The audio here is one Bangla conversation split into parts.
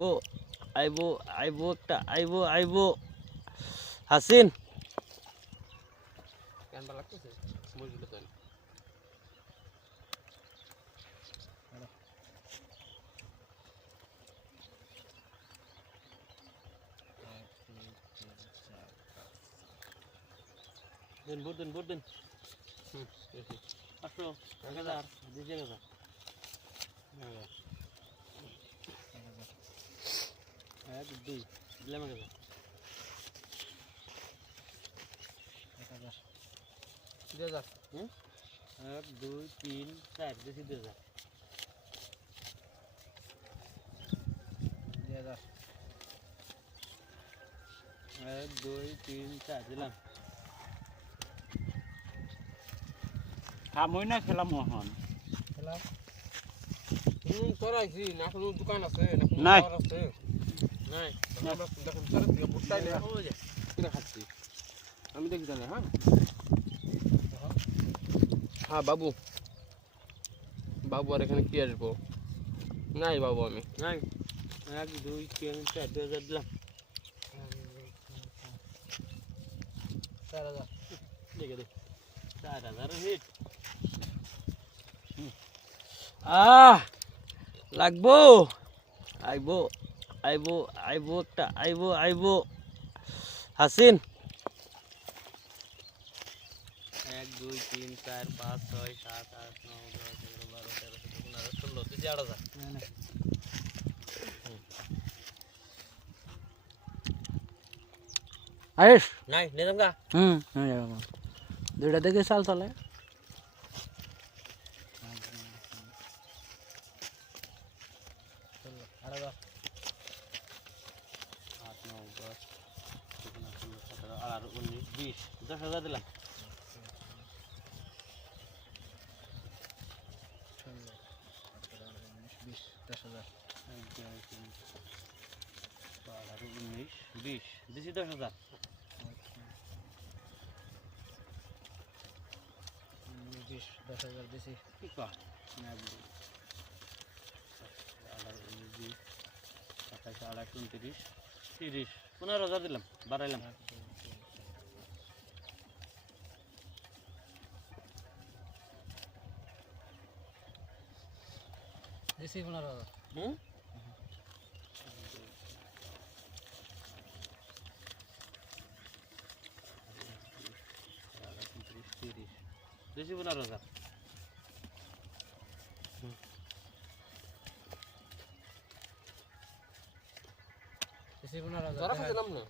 ও আইবো আইবো একটা আইবো আইবো হাসিন কেন ভালো লাগতেছে মুরগিটা তো দিন বুট দিন আসো 1000 দিছে না এক দুই দিলাম না 2000 এক দুই তিন চার দিছি 2000 এক দুই তিন চার দিলাম খামই না খেলাম মোহন খেলাম তোরাইছি না কোনো দোকান আছে না নাই। কোনো আছে নাই আমরা দেখুন তোরা দিয়ে বুটটাই না ওই যে কিনে খাচ্ছি আমি দেখি জানি হ্যাঁ হ্যাঁ বাবু বাবু আর এখানে কি আসবো নাই বাবু আমি নাই এক দুই তিন চার 2000 দিলাম 4000 দেখে দে 4000 হিট লাগবো আইবো আইবো আইবো একটা আইবো আইবো হাসিন 1 2 3 4 5 6 7 8 9 10 11 12 13 14 15 16 তুই 8000 আয়েশ নাই নিলাম গা দুইটা দেখে চাল চলে আর 19 20 10,000 দিলাম আর 19 20 দিছি 10,000 10,000 দিছি কি কর না 20 27 28 29 30 15,000 দিলাম বাড়াইলাম দিছি 15,000 হুম দিছি 15,000 দিছি 15,000 ধরা খাইলাম না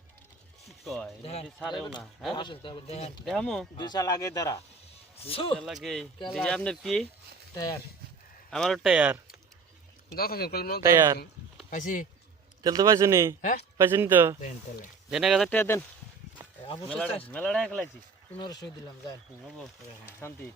কি কয় দেখেন, নদী ছাড়েও না হ্যাঁ দেখেন দেখামো 2 সাল আগে ধরা লাগে দেখি আপনার কি টায়ার আমারও টায়ার দেখাছেন কলম টায়ার পাইছি তেল তো পাইছো নি হ্যাঁ পাইছো নি তো দেন তাহলে দেন 1,000 টাকা দেন আবু মেলাটা খেলাইছি 1500 দিলাম যান শান্তি